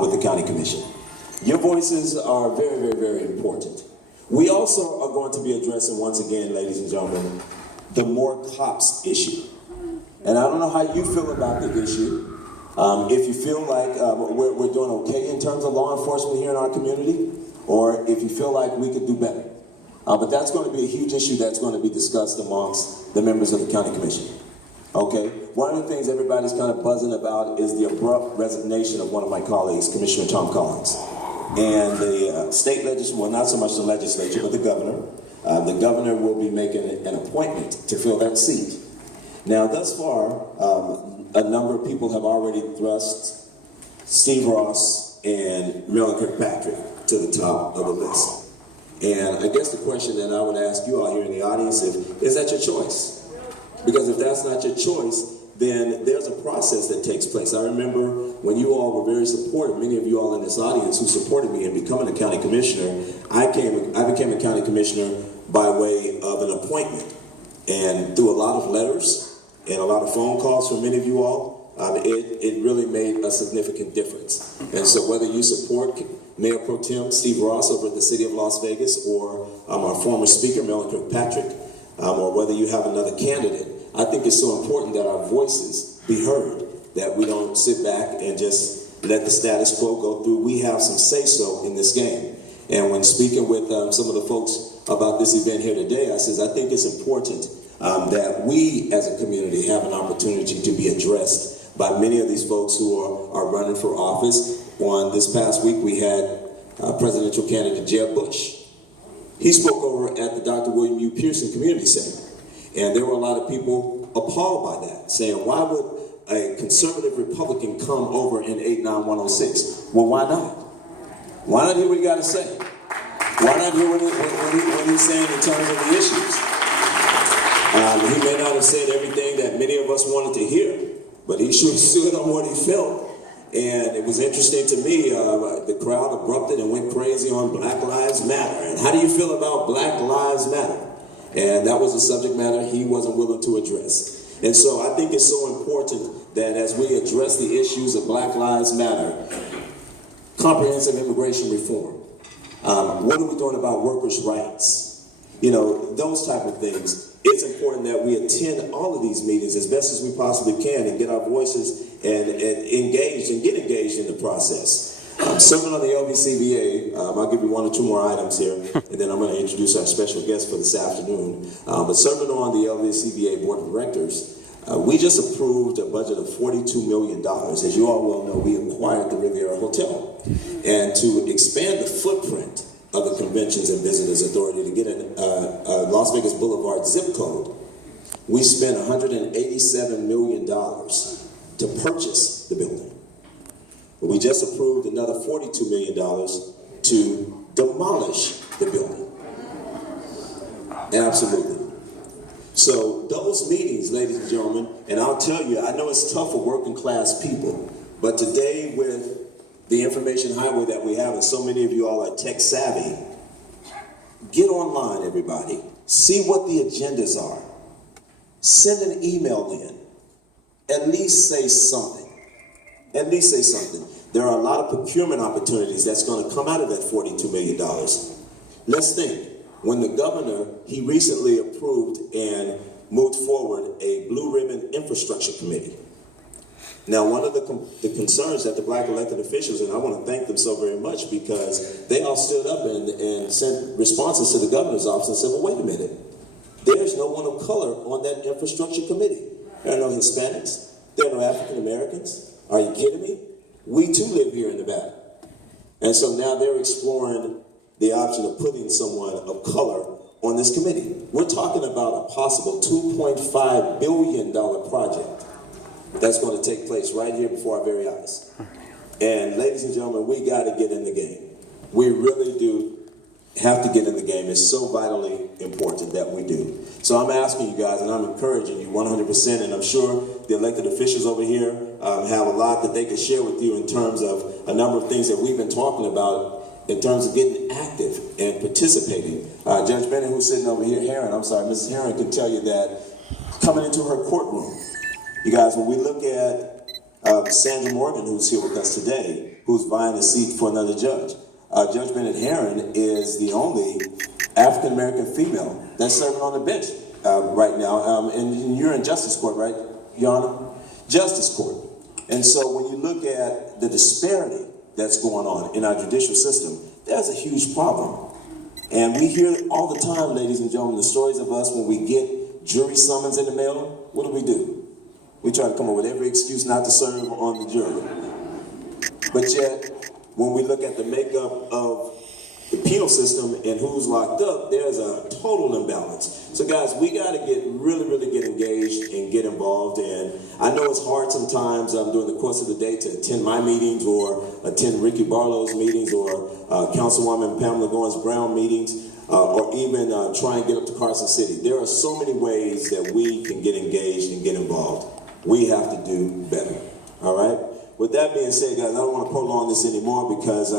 with the county commission. Your voices are very, very, very important. We also are going to be addressing, once again, ladies and gentlemen, the more cops issue. And I don't know how you feel about the issue. If you feel like we're doing okay in terms of law enforcement here in our community, or if you feel like we could do better. But that's going to be a huge issue that's going to be discussed amongst the members of the county commission. Okay? One of the things everybody's kind of buzzing about is the abrupt resignation of one of my colleagues, Commissioner Tom Collins. And the state legislature, well, not so much the legislature, but the governor. The governor will be making an appointment to fill that seat. Now, thus far, a number of people have already thrust Steve Ross and Marilyn Kirkpatrick to the top of the list. And I guess the question that I would ask you all here in the audience is that your choice? Because if that's not your choice, then there's a process that takes place. I remember when you all were very supportive, many of you all in this audience who supported me in becoming a county commissioner, I became a county commissioner by way of an appointment. And through a lot of letters and a lot of phone calls from many of you all, it really made a significant difference. And so whether you support Mayor Pro Tem Steve Ross over at the City of Las Vegas, or our former speaker, Marilyn Kirkpatrick, or whether you have another candidate, I think it's so important that our voices be heard, that we don't sit back and just let the status quo go through. We have some say-so in this game. And when speaking with some of the folks about this event here today, I think it's important that we as a community have an opportunity to be addressed by many of these folks who are running for office. On this past week, we had presidential candidate Jeb Bush. He spoke over at the Dr. William U. Pearson Community Center. And there were a lot of people appalled by that, saying, why would a conservative Republican come over in 89106? Well, why not? Why not hear what he got to say? Why not hear what he's saying in terms of the issues? He may not have said everything that many of us wanted to hear, but he sure stood on what he felt. And it was interesting to me, the crowd erupted and went crazy on Black Lives Matter. And how do you feel about Black Lives Matter? And that was a subject matter he wasn't willing to address. And so I think it's so important that as we address the issues of Black Lives Matter, comprehensive immigration reform, what are we doing about workers' rights? You know, those type of things. It's important that we attend all of these meetings as best as we possibly can and get our voices and engaged and get engaged in the process. Serving on the LVCVA, I'll give you one or two more items here, and then I'm going to introduce our special guest for this afternoon. But serving on the LVCVA Board of Directors, we just approved a budget of $42 million. As you all well know, we acquired the Riviera Hotel. And to expand the footprint of the Conventions and Visitors Authority to get a Las Vegas Boulevard zip code, we spent $187 million to purchase the building. We just approved another $42 million to demolish the building. Absolutely. So those meetings, ladies and gentlemen, and I'll tell you, I know it's tough for working class people, but today with the information highway that we have, and so many of you all are tech savvy, get online, everybody. See what the agendas are. Send an email in. At least say something. At least say something. There are a lot of procurement opportunities that's going to come out of that $42 million. Let's think. When the governor, he recently approved and moved forward a Blue Ribbon Infrastructure Committee. Now, one of the concerns that the Black elected officials, and I want to thank them so very much because they all stood up and sent responses to the governor's office and said, well, wait a minute. There's no one of color on that infrastructure committee. There are no Hispanics. There are no African Americans. Are you kidding me? We too live here in Nevada. And so now they're exploring the option of putting someone of color on this committee. We're talking about a possible $2.5 billion project that's going to take place right here before our very eyes. And ladies and gentlemen, we got to get in the game. We really do have to get in the game. It's so vitally important that we do. So I'm asking you guys, and I'm encouraging you 100%, and I'm sure the elected officials over here have a lot that they can share with you in terms of a number of things that we've been talking about in terms of getting active and participating. Judge Bennett, who's sitting over here, Mrs. Herron can tell you that coming into her courtroom, you guys, when we look at Sandra Morgan, who's here with us today, who's vying a seat for another judge. Judge Bennett Herron is the only African-American female that's serving on the bench right now. And you're in Justice Court, right, Your Honor? Justice Court. And so when you look at the disparity that's going on in our judicial system, there's a huge problem. And we hear all the time, ladies and gentlemen, the stories of us when we get jury summons in the mail. What do? We try to come up with every excuse not to serve on the jury. But yet, when we look at the makeup of the penal system and who's locked up, there's a total imbalance. So guys, we got to really get engaged and get involved. And I know it's hard sometimes during the course of the day to attend my meetings or attend Ricky Barlow's meetings or Councilwoman Pamela Goins-Brown meetings or even try and get up to Carson City. There are so many ways that we can get engaged and get involved. We have to do better, all right? With that being said, guys, I don't want to prolong this anymore because